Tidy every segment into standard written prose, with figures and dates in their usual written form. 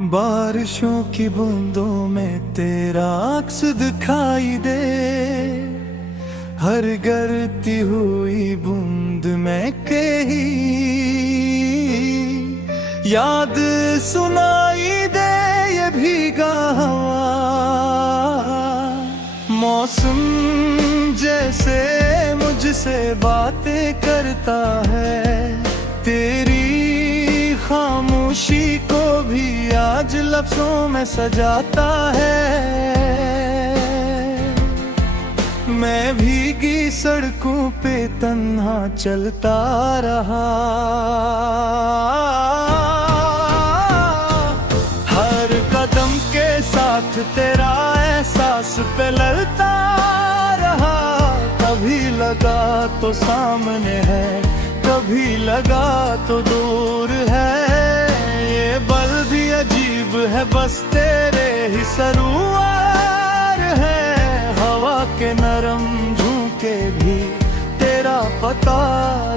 बारिशों की बूंदों में तेरा अक्स दिखाई दे, हर गिरती हुई बूंद में कही याद सुनाई दे। ये भीगा हवा मौसम जैसे मुझसे बातें करता है, तेरी खामोशी को भी आज लफ्जों में सजाता है। मैं भीगी सड़कों पे तन्हा चलता रहा, हर कदम के साथ तेरा एहसास पे लड़ता रहा। कभी लगा तो सामने है, कभी लगा तो दूर है। ये बल भी अजीब है, बस तेरे ही सरूआर है। हवा के नरम झोंके भी तेरा पता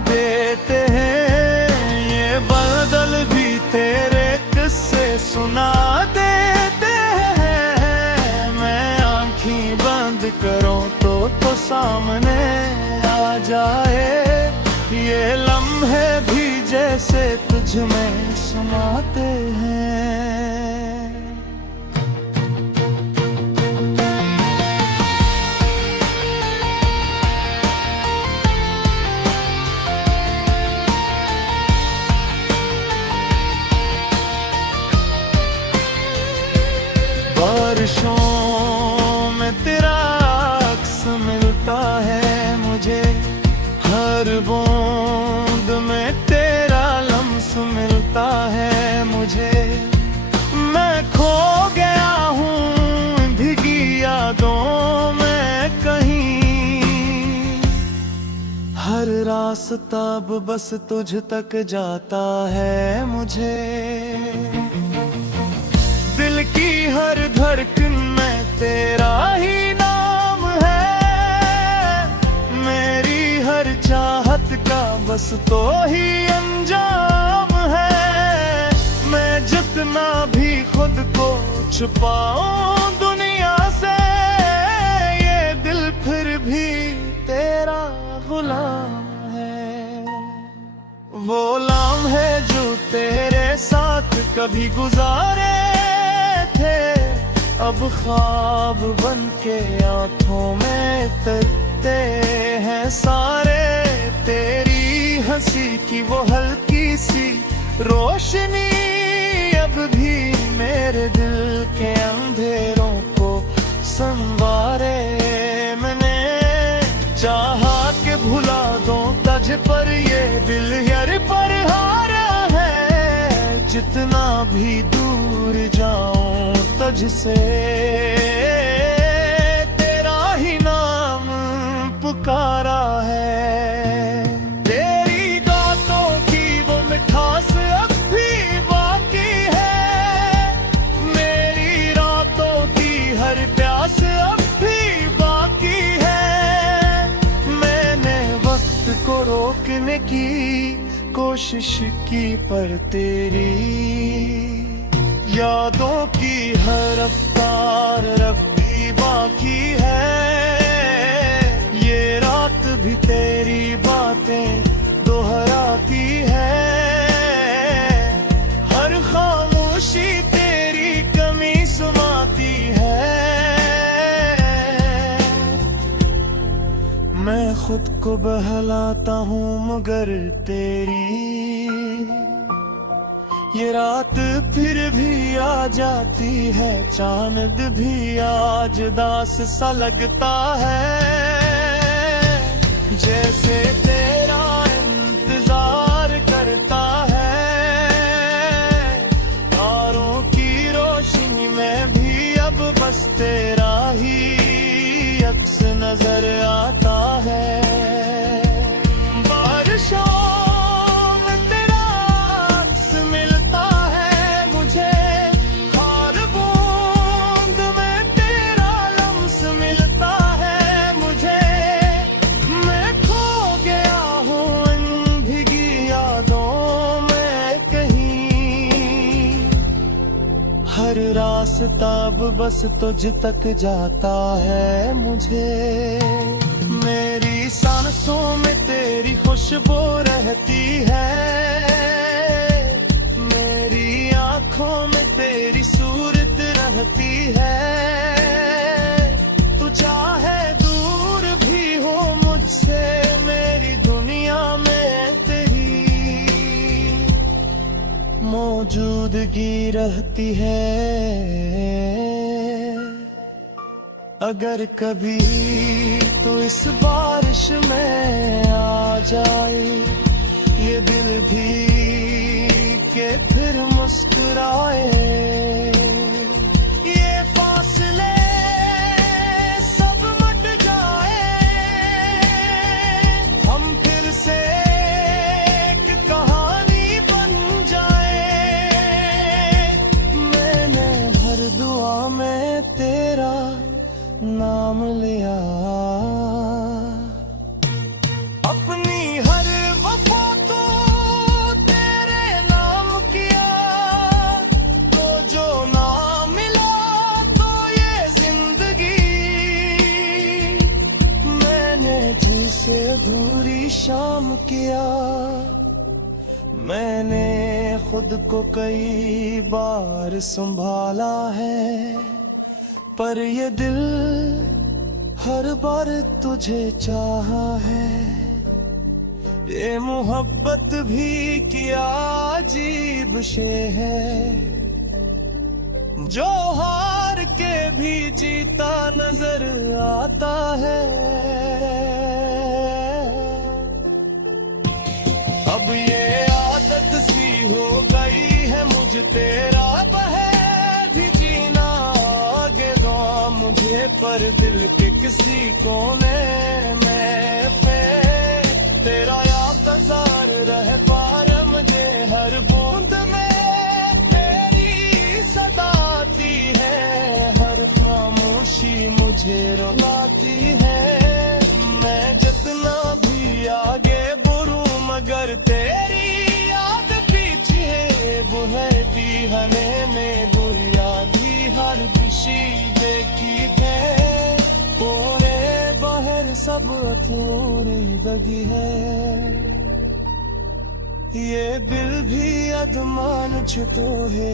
देते हैं, ये बादल भी तेरे किस्से सुना देते हैं। मैं आँखें बंद करूं तो सामने आ जाए, ये लम्हे भी जैसे तुझ में समाते हैं। बारिशों में तेरा अक्स मिलता है मुझे, हर बूंद में तेरा लम्स मिलता है मुझे। मैं खो गया हूँ भीगी यादों में कहीं, हर रास्ता अब बस तुझ तक जाता है मुझे। दिल की हर धड़कन में तेरा ही नाम है, मेरी हर चाहत का बस तो ही अंजाम है। मैं जितना भी खुद को छुपाऊं दुनिया से, ये दिल फिर भी तेरा गुलाम है। वो लम्हे जो तेरे साथ कभी गुजारे थे, अब ख्वाब बन के आँखों में तरते हैं सारे। तेरी हंसी की वो हल्की सी रोशनी अब भी मेरे दिल के अंधेरों को संवारे। मैंने चाहा कि भुला दूं तुझ पर, ये दिल यार पर हारा है। जितना भी दूर जाऊं तुझसे, तेरा ही नाम पुकारा है। तेरी बातों की वो मिठास अब भी बाकी है, मेरी रातों की हर प्यास अब भी बाकी है। मैंने वक्त को रोकने की कोशिश की, पर तेरी यादों की हर रफ्तार अब भी बाकी है। ये रात भी तेरी बातें दोहराती है, हर खामोशी तेरी कमी सुनाती है। मैं खुद को बहलाता हूँ मगर तेरी ये रात फिर भी आ जाती है। चांद भी आज दास सा लगता है, जैसे तेरा इंतजार करता है। तारों की रोशनी में भी अब बस तेरा ही अक्स नजर आता है। बारिशों हर रास्ता अब बस तुझ तक जाता है मुझे। मेरी सांसों में तेरी खुशबू रहती है, मेरी आंखों में तेरी सूरत रहती है। तू चाहे दूर भी हो मुझसे, मेरी दुनिया में तेरी मौजूदगी रहती है। अगर कभी तू इस बारिश में आ जाए, ये दिल भी के फिर मुस्कुराए। ये फासले सब मिट जाए, हम फिर से एक कहानी बन जाए। मैंने हर दुआ में तेरा नाम लिया, अपनी हर वफा तो तेरे नाम किया। तो जो ना मिला तो ये जिंदगी, मैंने जिसे अधूरी शाम किया। मैंने खुद को कई बार संभाला है, पर ये दिल हर बार तुझे चाहा है। ये मोहब्बत भी क्या अजीब शे है, जो हार के भी जीता नजर आता है। अब ये आदत सी हो गई है मुझ तेरा बहे भी जीना आगे गाँव मुझे, पर दिल के किसी कोने में पे तेरा यादगार रह पार मुझे। हर बूंद में तेरी सदा आती है, हर खामोशी मुझे रुलाती है। मैं जितना भी आगे बढ़ूं मगर तेरी याद पीछे बुहती हने में गुड़िया भी हर दिशी देखी थे। पूरे बाहर सब अधूरे दगी है, ये दिल भी अदमान छुतो है।